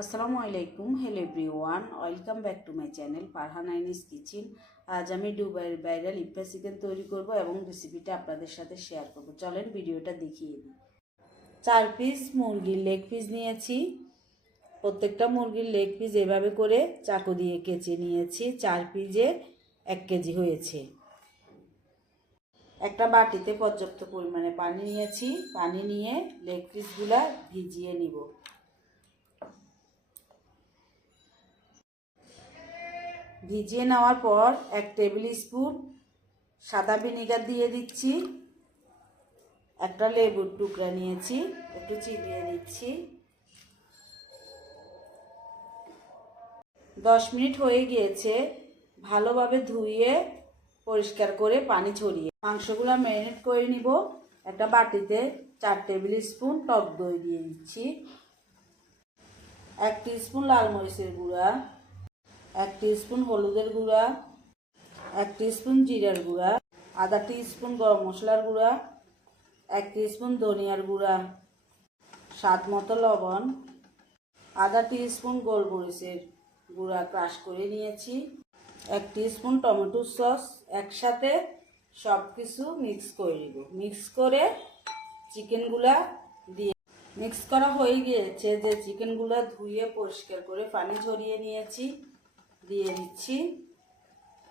আসসালামু আলাইকুম, hello everyone, welcome back to my channel Farhan Aini's kitchen. আজ আমি দুবাইয়ের ভাইরাল ইফতা চিকেন তৈরি করব এবং রেসিপিটা আপনাদের সাথে শেয়ার করব। চলেন ভিডিওটা দেখিয়ে দিই। 4 পিস মুরগির লেগ পিস নিয়েছি। প্রত্যেকটা মুরগির লেগ পিস এভাবে করে চাকু দিয়ে কেচে নিয়েছি। 4 পিসে 1 কেজি হয়েছে। একটা বাটিতে পর্যাপ্ত পরিমাণে পানি নিয়েছি। পানি নিয়ে লেগ পিসগুলা ভিজিয়ে নিব। ভিজিয়ে নেওয়ার পর 1 টেবিল স্পুন সাদা ভিনেগার দিয়ে দিচ্ছি। একটা লেবুর টুকরা নিয়েছি, একটু চিবিয়ে দিচ্ছি। 10 মিনিট হয়ে গিয়েছে। ভালোভাবে ধুয়ে পরিষ্কার করে পানি ছড়িয়ে মাংসগুলো ম্যারিনেট করে নিব। একটা বাটিতে 4 টেবিল স্পুন টক দই দিয়ে দিচ্ছি। 1 টিস্পুন লাল মরিচের গুঁড়া, 1 টিস্পুন হলুদের গুঁড়া, 1 টিস্পুন জিরার গুঁড়া, আধা টিস্পুন গরম মশলার গুঁড়া, 1 টিস্পুন ধনিয়ার গুঁড়া, স্বাদ মতো লবণ, আধা টিস্পুন গোলমরিচের গুঁড়া ক্রাশ করে নিয়েছি, 1 টিস্পুন টমেটো সস। একসাথে সব কিছু মিক্স করে নিব। মিক্স করে চিকেনগুলা দিয়ে মিক্স করা হয়ে গিয়েছে। যে চিকেনগুলা ধুয়ে পরিষ্কার করে পানি ঝরিয়ে নিয়েছি দিয়ে দিচ্ছি।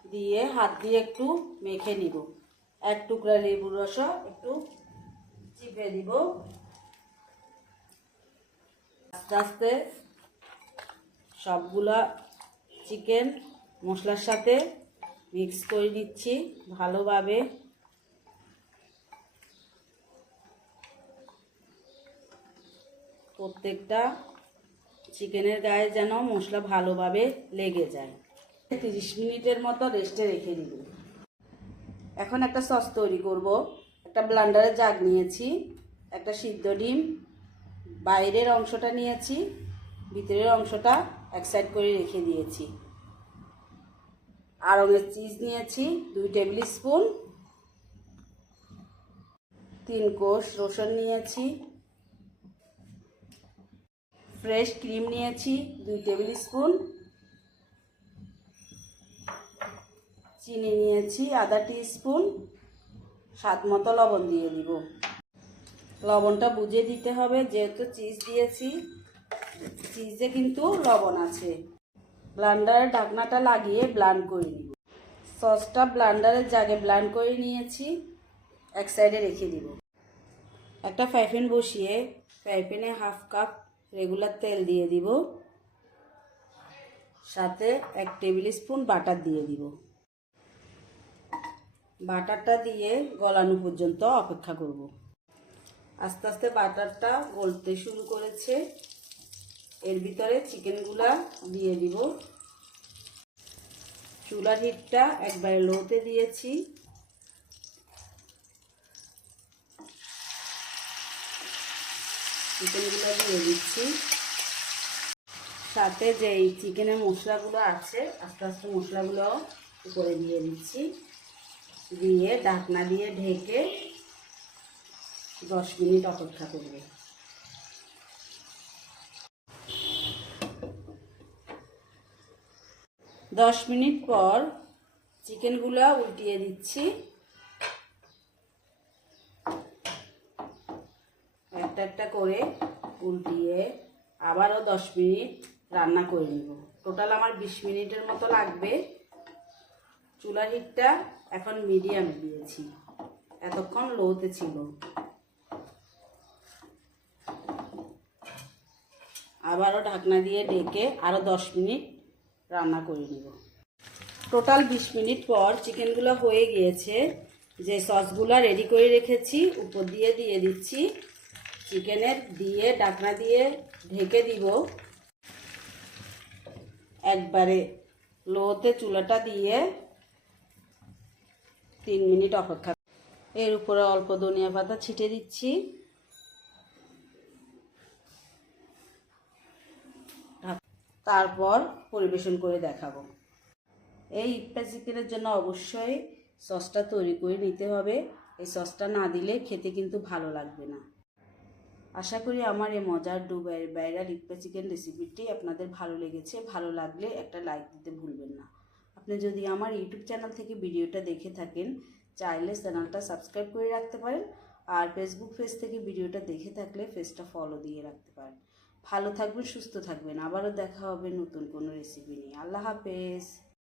দিয়ে হাত দিয়ে একটু মেখে নিব। 1 টুকরা লেবুর রস একটু চিপে দিব। আস্তে আস্তে সবগুলা চিকেন মশলার সাথে মিক্স করে নিচ্ছি ভালোভাবে। প্রত্যেকটা চিকেনের গায়ে যেন মশলা ভালোভাবে লেগে যায়। 30 মিনিটের মতো রেস্টে রেখে দিব। এখন একটা সস তৈরি করব। একটা ব্লেন্ডারে জাগ নিয়েছি, একটা সিদ্ধ ডিম, বাইরের অংশটা নিয়েছি, ভিতরের অংশটা এক সাইড করে রেখে দিয়েছি। আড়ঙের চিজ নিয়েছি 2 টেবিল স্পুন, 3 কোষ রসুন নিয়েছি, ফ্রেশ ক্রিম নিয়েছি 2 টেবিল স্পুন, চিনি নিয়েছি আধা টিস্পুন, স্বাদ মতো লবণ দিয়ে দিব। লবণটা বুঝে দিতে হবে, যেহেতু চিজ দিয়েছি, চিজে কিন্তু লবণ আছে। ব্লেন্ডারের ঢাকনাটা লাগিয়ে ব্লেন্ড করে নিব। সসটা ব্লেন্ডারের জাগে ব্লেন্ড করে নিয়েছি, এক সাইডে রেখে দিব। একটা ফ্রাই প্যান বসিয়ে ফ্রাই প্যানে 1/2 কাপ রেগুলার তেল দিয়ে দিব। সাথে 1 টেবিল স্পুন বাটার দিয়ে দিব। বাটারটা দিয়ে গলানো পর্যন্ত অপেক্ষা করব। আস্তে আস্তে বাটারটা গলতে শুরু করেছে। এর ভিতরে চিকেনগুলা দিয়ে দিব। চুলার হিটটা একবারে লোতে দিয়েছি। চিকেনগুলো দিয়ে দিচ্ছি। সাথে যে চিকেনের মশলাগুলো আছে আস্তে আস্তে মশলাগুলো উপরে দিয়ে দিচ্ছি। দিয়ে ঢাকনা দিয়ে ঢেকে 10 মিনিট অপেক্ষা করবে। দশ মিনিট পর চিকেনগুলো উল্টিয়ে দিচ্ছি। একটা একটা করে উল্টিয়ে আবারও 10 মিনিট রান্না করে নেব। টোটাল আমার 20 মিনিটের মতো লাগবে। চুলার হিটটা এখন মিডিয়ামে দিয়েছি, এতক্ষণ লোতে ছিল। আবারও ঢাকনা দিয়ে ঢেকে আরও 10 মিনিট রান্না করে নেব। টোটাল 20 মিনিট পর চিকেনগুলো হয়ে গিয়েছে। যে সসগুলো রেডি করে রেখেছি উপর দিয়ে দিয়ে দিচ্ছি। চিকেনের দিয়ে ঢাকনা দিয়ে ঢেকে দিব। একবারে লোতে চুলাটা দিয়ে 3 মিনিট অপেক্ষা। এর উপরে অল্প ধনিয়া পাতা ছিটে দিচ্ছি। তারপর পরিবেশন করে দেখাবো। এই ইফতা চিকেনের জন্য অবশ্যই সসটা তৈরি করে নিতে হবে। এই সসটা না দিলে খেতে কিন্তু ভালো লাগবে না। আশা করি আমার এই মজার বাইরা লিপ্পা চিকেন রেসিপিটি আপনাদের ভালো লেগেছে। ভালো লাগলে একটা লাইক দিতে ভুলবেন না। আপনি যদি আমার ইউটিউব চ্যানেল থেকে ভিডিওটা দেখে থাকেন, চাইলে চ্যানেলটা সাবস্ক্রাইব করে রাখতে পারেন। আর ফেসবুক পেজ থেকে ভিডিওটা দেখে থাকলে পেজটা ফলো দিয়ে রাখতে পারেন। ভালো থাকবেন, সুস্থ থাকবেন। আবারও দেখা হবে নতুন কোনো রেসিপি নিয়ে। আল্লাহ হাফেজ।